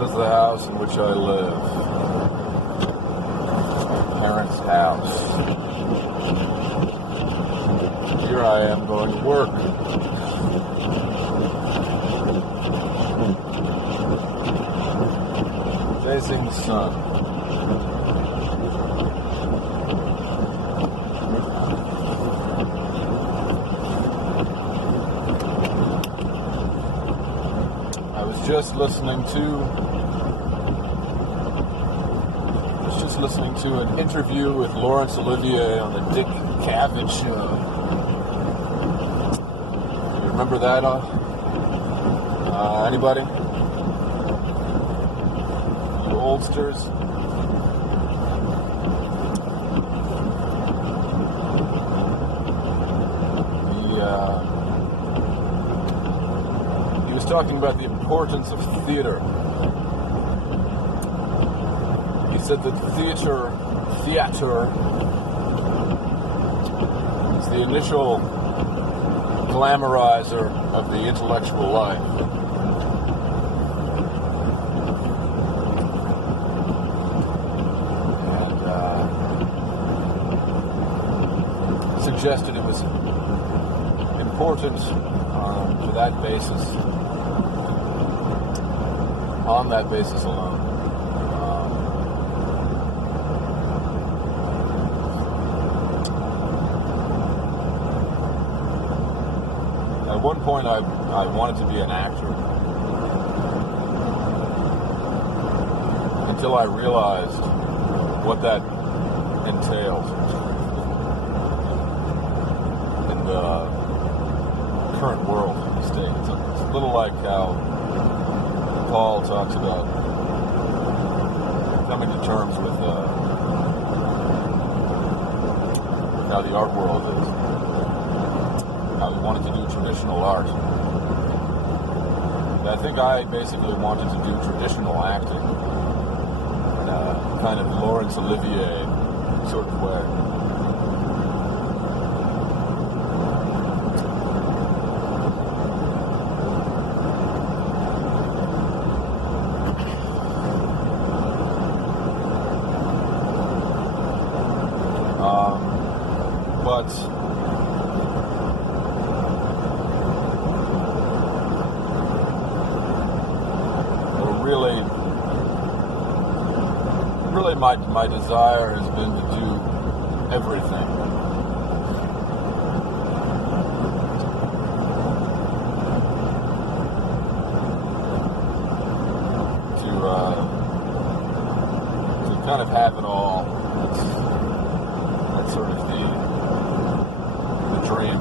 That is the house in which I live. My parents' house. Here I am going to work. Facing the sun. I was just listening to an interview with Laurence Olivier on the Dick Cavett Show. You remember that? Anybody? You oldsters? He was talking about the importance of theater. He said that theater is the initial glamorizer of the intellectual life. And suggested it was important for that basis, on that basis alone. At one point, I wanted to be an actor until I realized what that entailed in the current world state. It's a little like how Paul talks about coming to terms with how the art world is. I wanted to do traditional art. But I think I basically wanted to do traditional acting in a kind of Laurence Olivier sort of way. But really my desire has been to do everything. To kind of have it all. That's sort of the dream.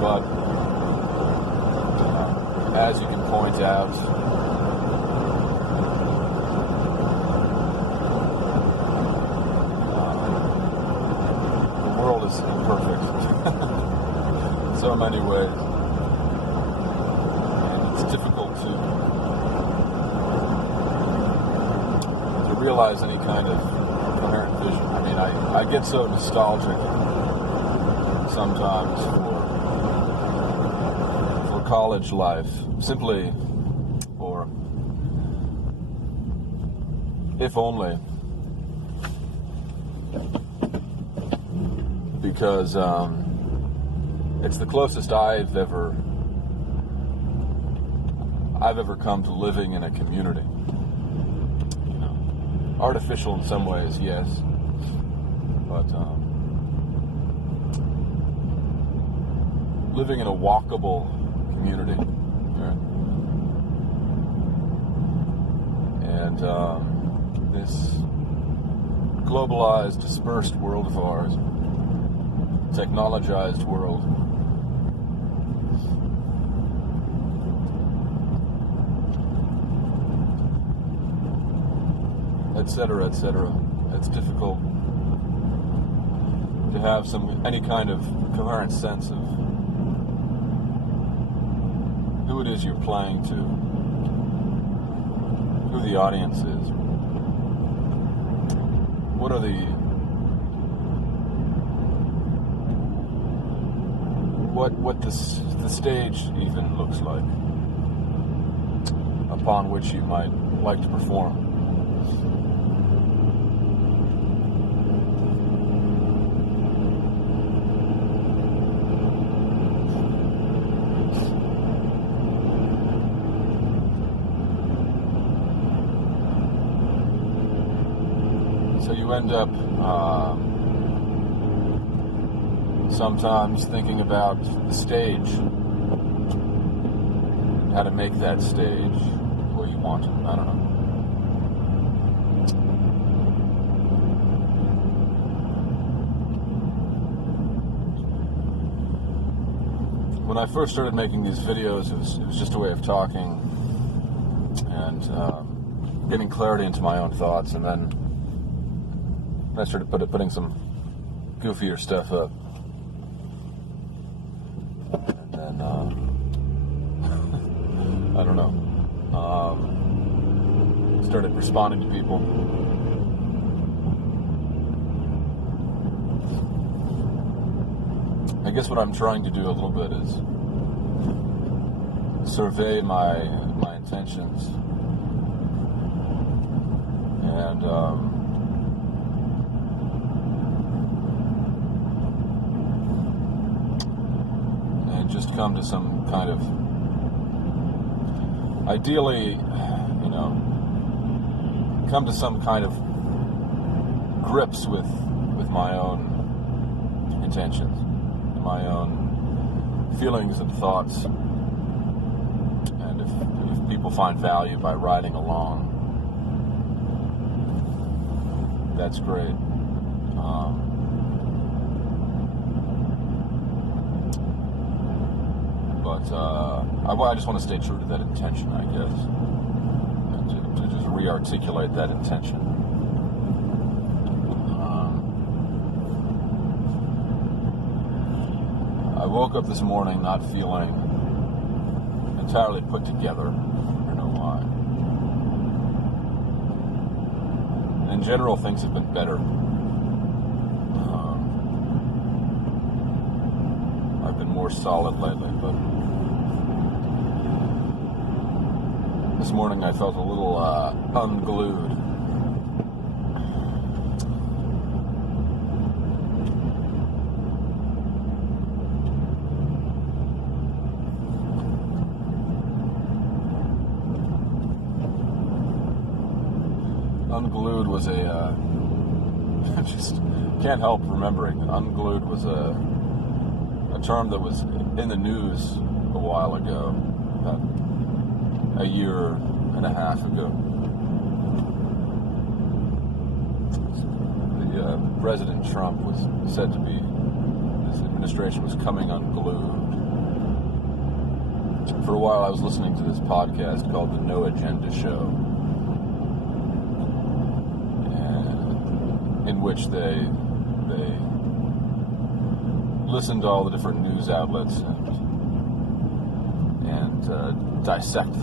But as you can point out, the world is imperfect in so many ways, and it's difficult to realize any kind of coherent vision. I mean, I get so nostalgic sometimes for college life, simply, or if only, because it's the closest I've ever come to living in a community. Artificial in some ways, yes, but living in a walkable community, right? And this globalized, dispersed world of ours, technologized world, etc., etc. It's difficult to have any kind of coherent sense of who it is you're playing to, who the audience is, what the stage even looks like upon which you might like to perform. So you end up sometimes thinking about the stage, how to make that stage where you want it. I don't know. When I first started making these videos, it was just a way of talking and getting clarity into my own thoughts, and then I started putting some goofier stuff up. And then, I don't know, started responding to people. I guess what I'm trying to do a little bit is survey my intentions and just come to some kind of, ideally, come to some kind of grips with my own intentions, my own feelings and thoughts, and if people find value by riding along, that's great. But I just want to stay true to that intention, I guess, and to just re-articulate that intention. I woke up this morning not feeling entirely put together. I don't know why. In general, things have been better. I've been more solid lately, but this morning I felt a little unglued. Unglued was a, just can't help remembering. Unglued was a term that was in the news a while ago, about a year and a half ago. President Trump was said to be, his administration was coming unglued. For a while I was listening to this podcast called The No Agenda Show, in which they listen to all the different news outlets and dissect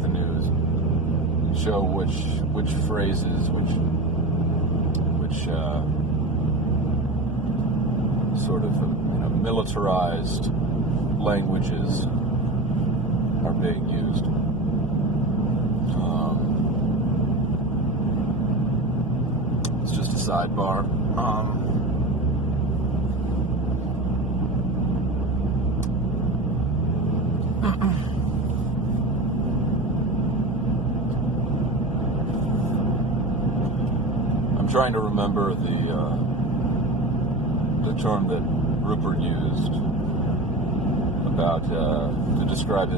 the news, and show which phrases, which sort of militarized languages are being used. It's just a sidebar. I'm trying to remember the term that Rupert used about to describe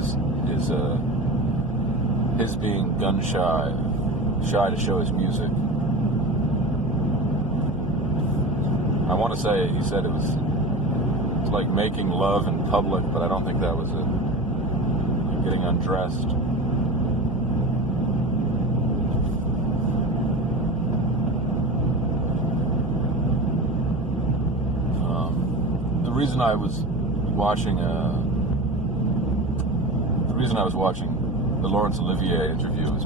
his being gun shy to show his music. I want to say he said it was like making love in public, but I don't think that was it. Getting undressed. The reason I was watching the Laurence Olivier interview is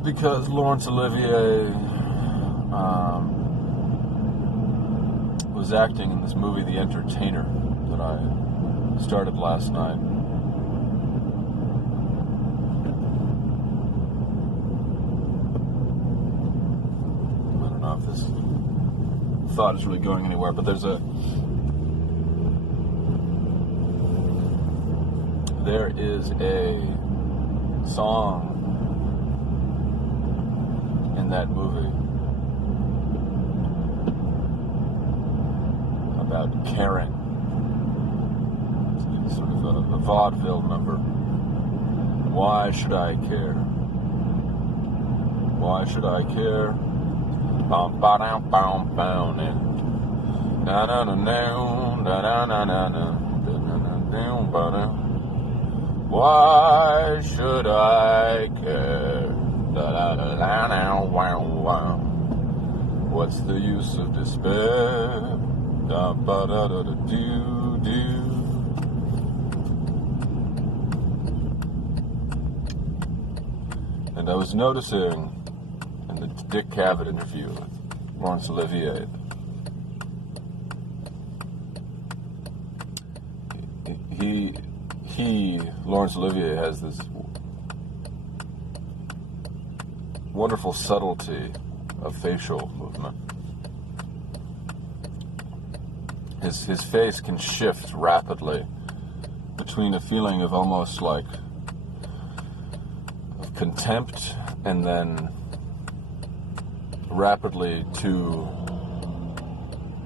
because Laurence Olivier was acting in this movie, The Entertainer, that I started last night. I don't know if this thought is really going anywhere, but there is a song in that movie about caring. It's sort of a vaudeville number. Why should I care? Why should I care? Bum ba dum bum bum and na na na na na na na na. Why should I care? Da da da da da wow wow. What's the use of despair? Da ba da da da do do. And I was noticing in the Dick Cavett interview with Laurence Olivier, Laurence Olivier has this wonderful subtlety of facial movement. His face can shift rapidly between a feeling of almost like of contempt and then rapidly to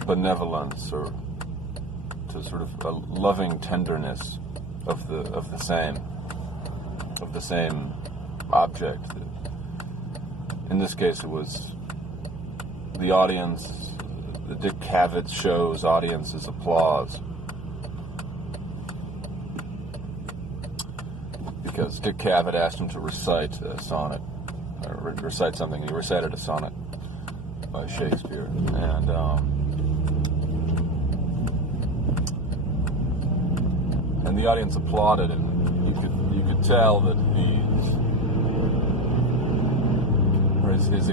benevolence or to sort of a loving tenderness of the same object. In this case, it was the audience, the Dick Cavett show's audience's applause, because Dick Cavett asked him to recite a sonnet, or recite something. He recited a sonnet by Shakespeare, and the audience applauded, and you could tell that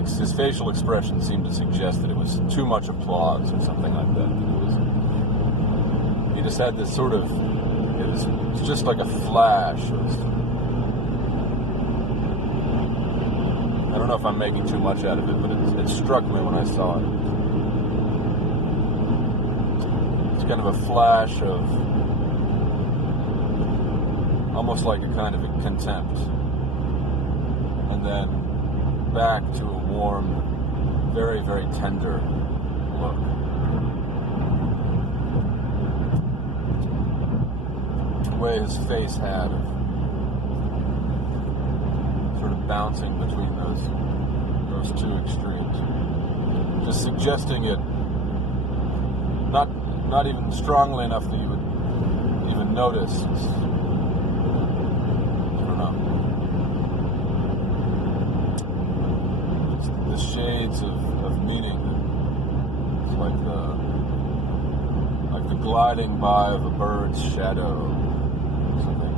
his facial expression seemed to suggest that it was too much applause or something like that. He just had this sort of, it was just like a flash of, I don't know if I'm making too much out of it, but it struck me when I saw it. It's kind of a flash of almost like a kind of a contempt, and then back to a warm, very, very tender look. The way his face had of sort of bouncing between those two extremes, just suggesting it not even strongly enough that you would even notice. Shades of meaning. It's like the gliding by of a bird's shadow or something.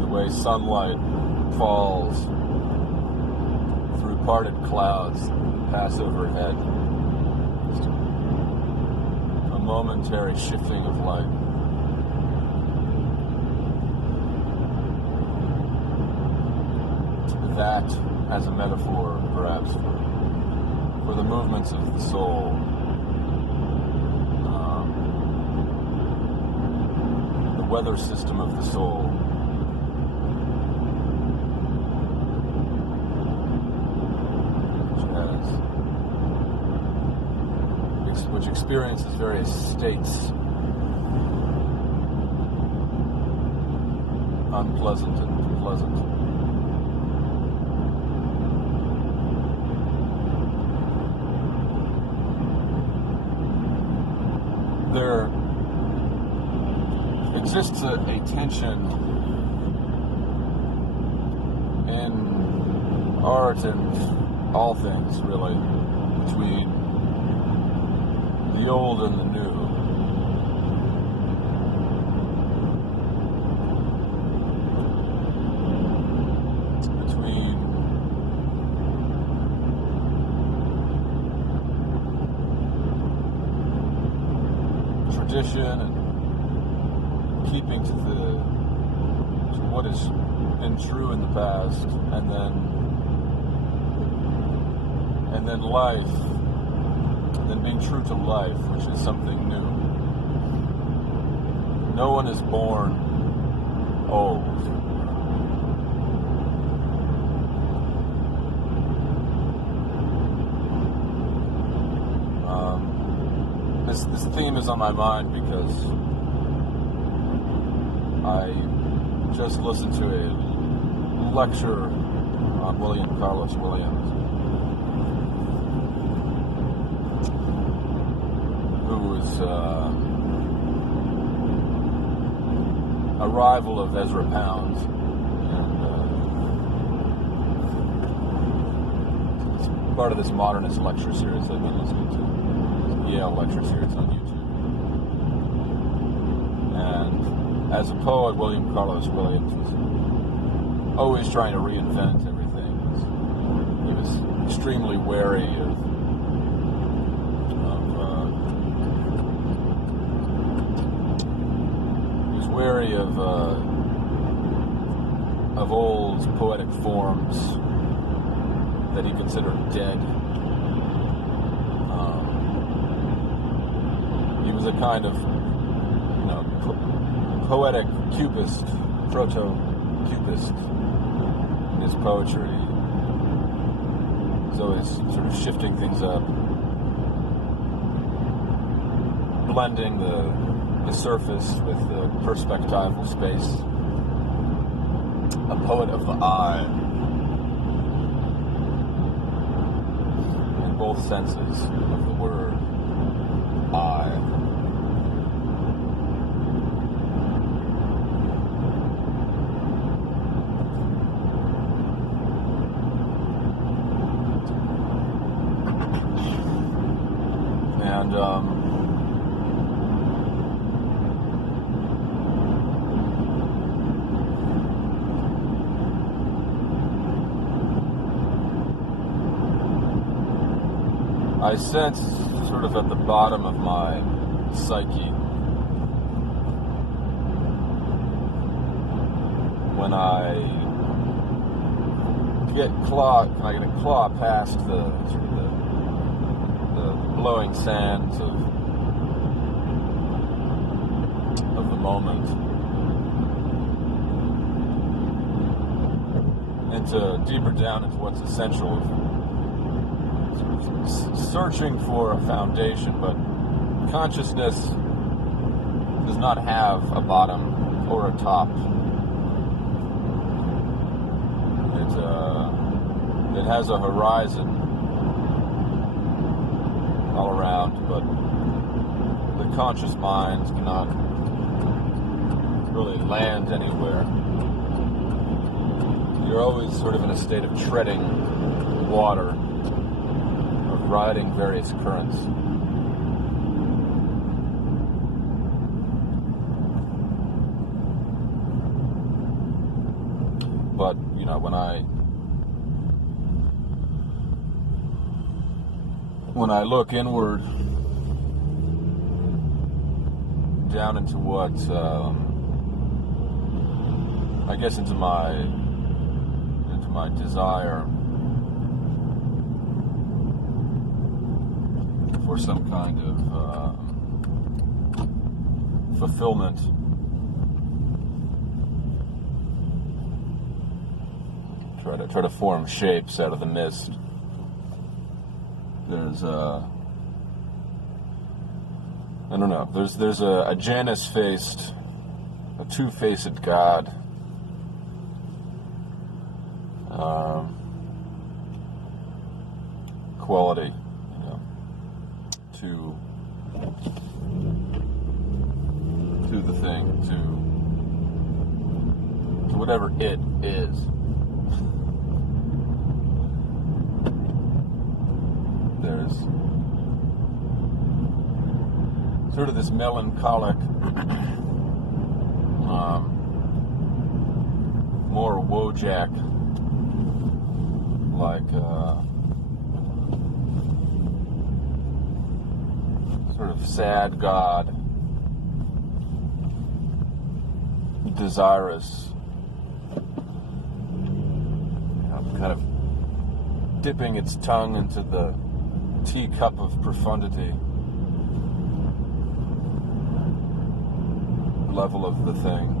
The way sunlight falls through parted clouds that pass overhead. Just a momentary shifting of light. That as a metaphor, perhaps, for the movements of the soul. The weather system of the soul. Which experiences various states, unpleasant and pleasant. There exists a tension in art and all things, really, between the old and the new. Between tradition and keeping to what has been true in the past, and then life, and then being true to life, which is something new. No one is born old. This theme is on my mind because I just listened to a lecture on William Carlos Williams, who was a rival of Ezra Pound, and it's part of this modernist lecture series I've been listening to. Yale lecture series on YouTube. And as a poet, William Carlos Williams was always trying to reinvent everything. He was extremely wary of old poetic forms that he considered dead. He was a kind of, poetic cubist, proto-cubist in his poetry. He's always sort of shifting things up, blending the surface with the perspectival space. A poet of the eye, in both senses of the word eye. And I sense sort of at the bottom of my psyche when I get claw past the sort of the blowing sands of the moment into deeper down into what's essential, searching for a foundation, but consciousness does not have a bottom or a top. It has a horizon all around, but the conscious mind cannot really land anywhere. You're always sort of in a state of treading water, of riding various currents. But, when I look inward, down into what, I guess into my desire for some kind of fulfillment, try to form shapes out of the mist. There's there's a Janus-faced, a two-faced God. Quality, to the thing, to whatever it is. There's sort of this melancholic, more Wojak, like sort of sad God desirous, kind of dipping its tongue into the teacup of profundity level of the thing.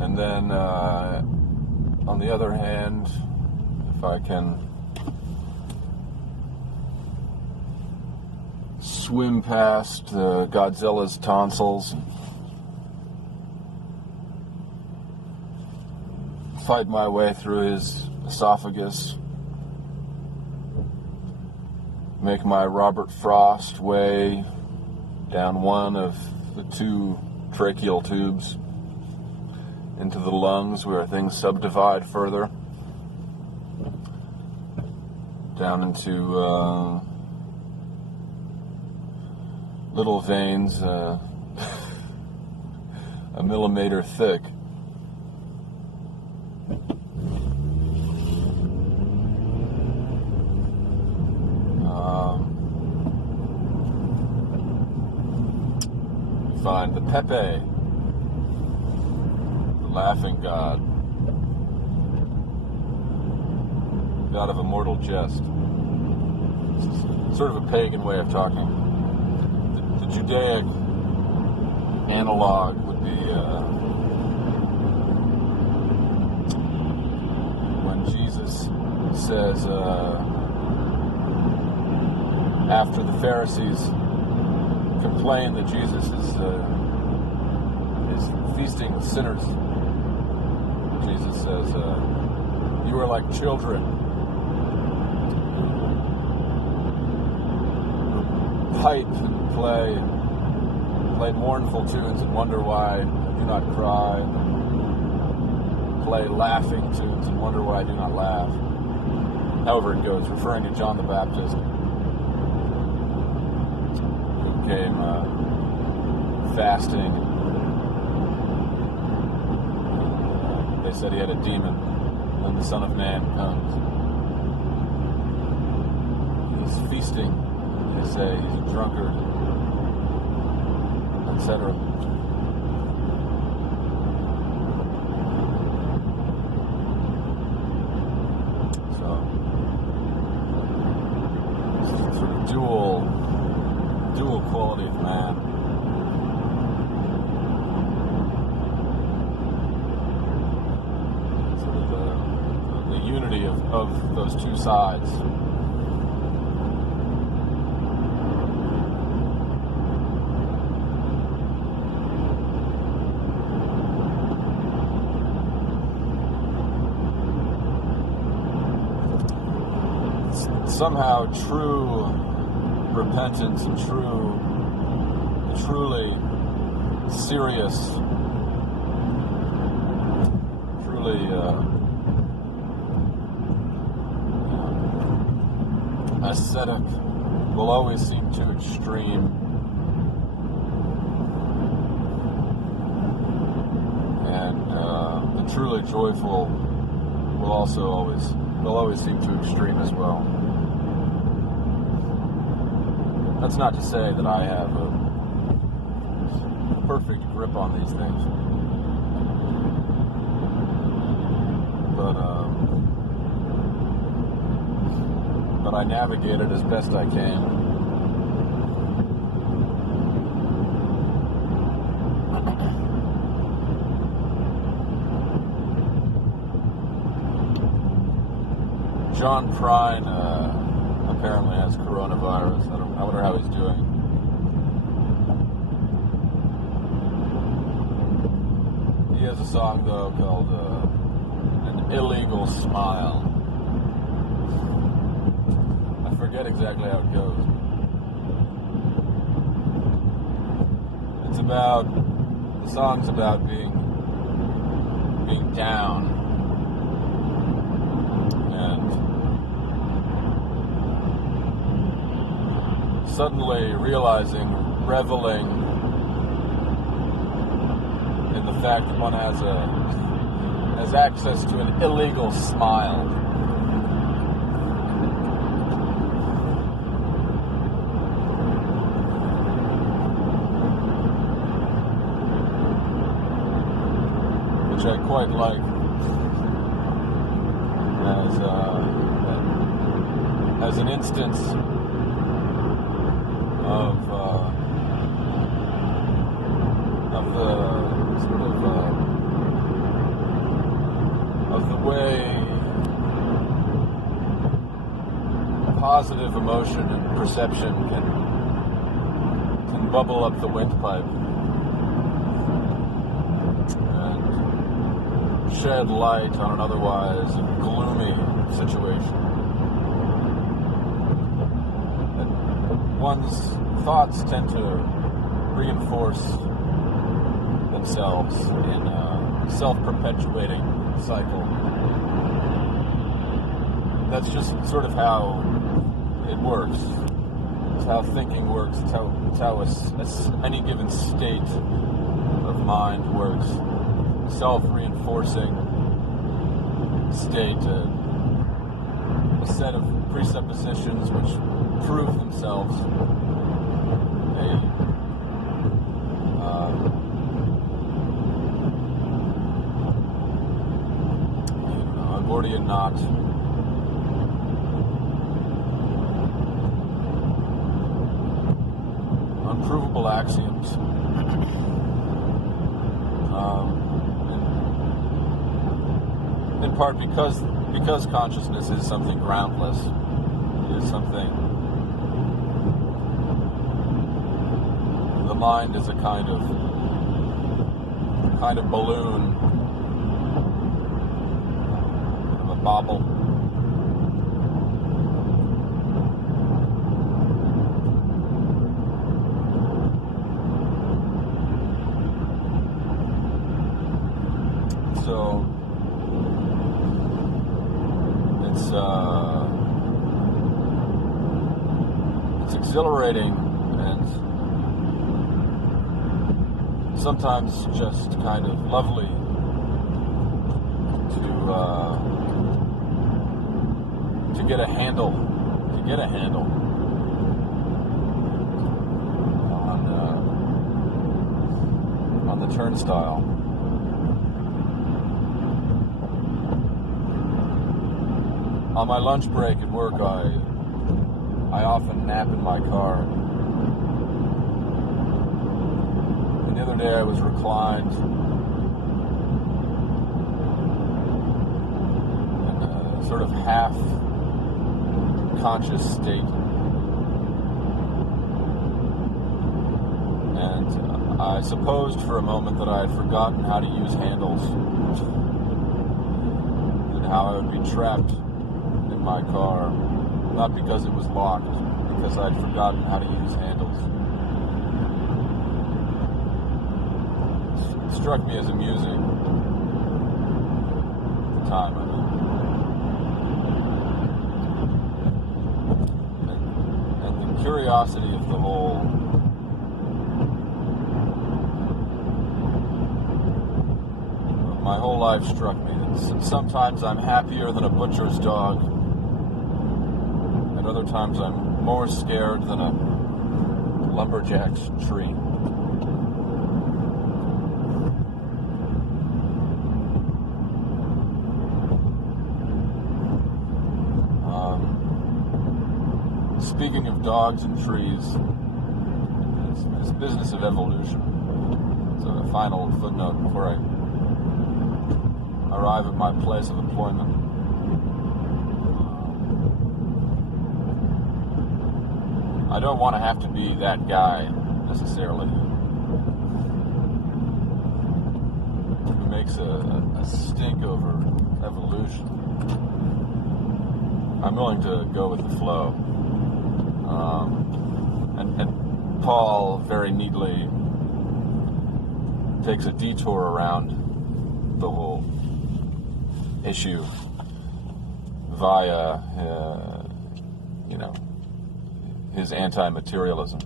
And then, on the other hand, if I can swim past Godzilla's tonsils, fight my way through his esophagus, make my Robert Frost way down one of the two tracheal tubes into the lungs where things subdivide further, down into little veins a millimeter thick. Find the Pepe, the laughing god, god of immortal jest. It's sort of a pagan way of talking. The Judaic analog would be when Jesus says, after the Pharisees complain that Jesus is feasting with sinners, Jesus says, you are like children who pipe and play mournful tunes and wonder why I do not cry, play laughing tunes and wonder why I do not laugh. However it goes, referring to John the Baptist, came fasting. They said he had a demon. When the Son of Man comes, he's feasting. They say he's a drunkard, etc. So, sort of dual quality of man. Sort of the unity of those two sides. Somehow true repentance and truly serious, truly ascetic will always seem too extreme, and the truly joyful will always seem too extreme as well. That's not to say that I have a perfect grip on these things, but I navigate it as best I can. John Prine apparently has coronavirus. I wonder how he's doing. He has a song, though, called An Illegal Smile. I forget exactly how it goes. The song's about being down. Suddenly realizing, reveling in the fact that one has access to an illegal smile. which I quite like, as an instance of the sort of the way positive emotion and perception can bubble up the windpipe and shed light on an otherwise gloomy situation. And one's thoughts tend to reinforce themselves in a self-perpetuating cycle. That's just sort of how it works. It's how thinking works. It's how any given state of mind works. Self-reinforcing state, a set of presuppositions which prove themselves. A Gordian knot. Unprovable axioms. In part because consciousness is something groundless, is something. The mind is a kind of balloon, a bobble. So it's exhilarating and sometimes just kind of lovely to get a handle on the turnstile. On my lunch break at work, I often nap in my car. And the other day I was reclined in a sort of half-conscious state. And I supposed for a moment that I had forgotten how to use handles and how I would be trapped in my car, not because it was locked, because I'd forgotten how to use handles. It struck me as amusing at the time, I mean. And the curiosity of the whole my whole life struck me. Sometimes I'm happier than a butcher's dog. At other times I'm more scared than a lumberjack's tree. Speaking of dogs and trees, this business of evolution. So a final footnote before I arrive at my place of employment. I don't want to have to be that guy, necessarily, who makes a stink over evolution. I'm willing to go with the flow. And Paul very neatly takes a detour around the whole issue via, his anti-materialism,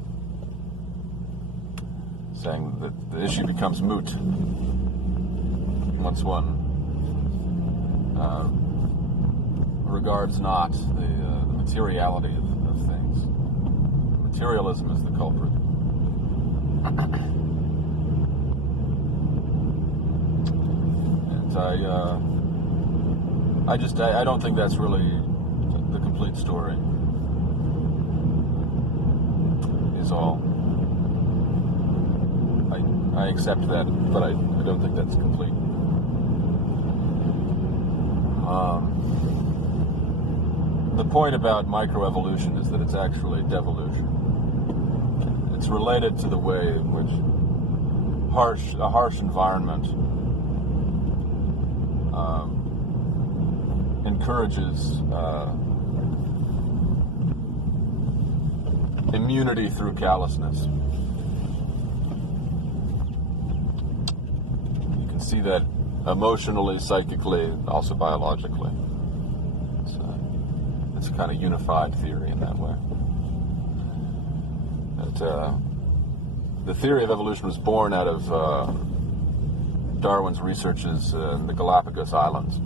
saying that the issue becomes moot once one regards not the materiality of things. Materialism is the culprit. I don't think that's really the complete story. Is all. I accept that, but I don't think that's complete. The point about microevolution is that it's actually devolution. It's related to the way in which a harsh environment encourages immunity through callousness. You can see that emotionally, psychically, also biologically. It's a kind of unified theory in that way. The theory of evolution was born out of Darwin's researches in the Galapagos Islands.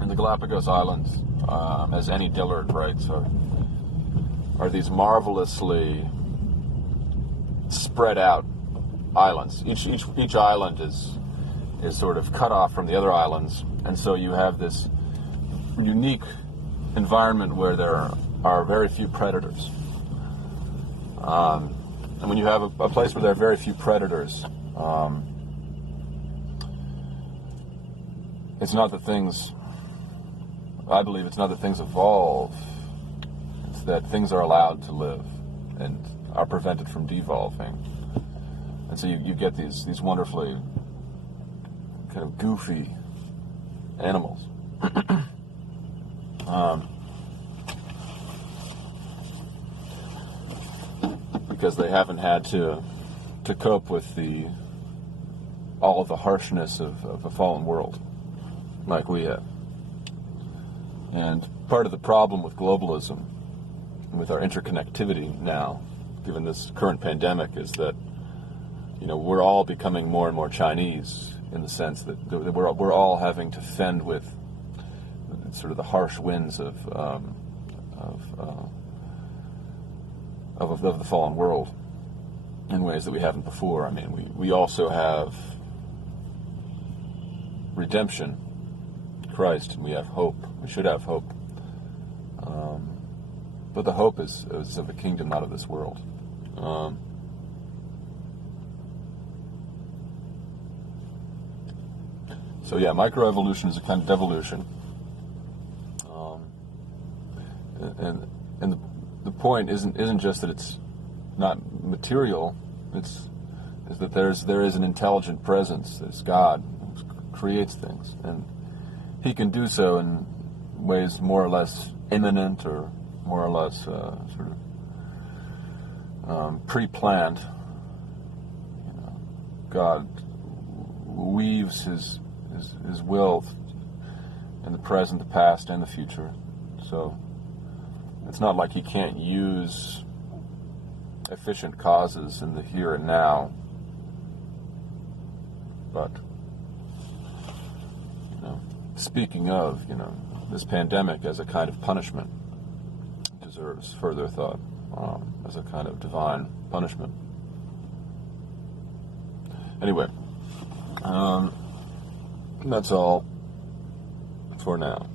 And the Galapagos Islands, as Annie Dillard writes, are these marvelously spread out islands. Each island is sort of cut off from the other islands, and so you have this unique environment where there are very few predators. And when you have a place where there are very few predators, it's not that things, I believe it's not that things evolve, it's that things are allowed to live and are prevented from devolving. And so you get these wonderfully kind of goofy animals. Because they haven't had to cope with all of the harshness of a fallen world like we have. And part of the problem with globalism, with our interconnectivity now, given this current pandemic, is that we're all becoming more and more Chinese, in the sense that we're all having to fend with sort of the harsh winds of the fallen world in ways that we haven't before. I mean, we also have redemption, Christ, and we have hope. We should have hope. But the hope is of a kingdom not of this world. So yeah, microevolution is a kind of devolution. And the point isn't just that it's not material. Is that there is an intelligent presence. There's God who creates things, and He can do so in ways more or less imminent or more or less sort of pre-planned. God weaves His will in the present, the past, and the future. So it's not like He can't use efficient causes in the here and now. But speaking of, this pandemic as a kind of punishment deserves further thought, as a kind of divine punishment. Anyway, that's all for now.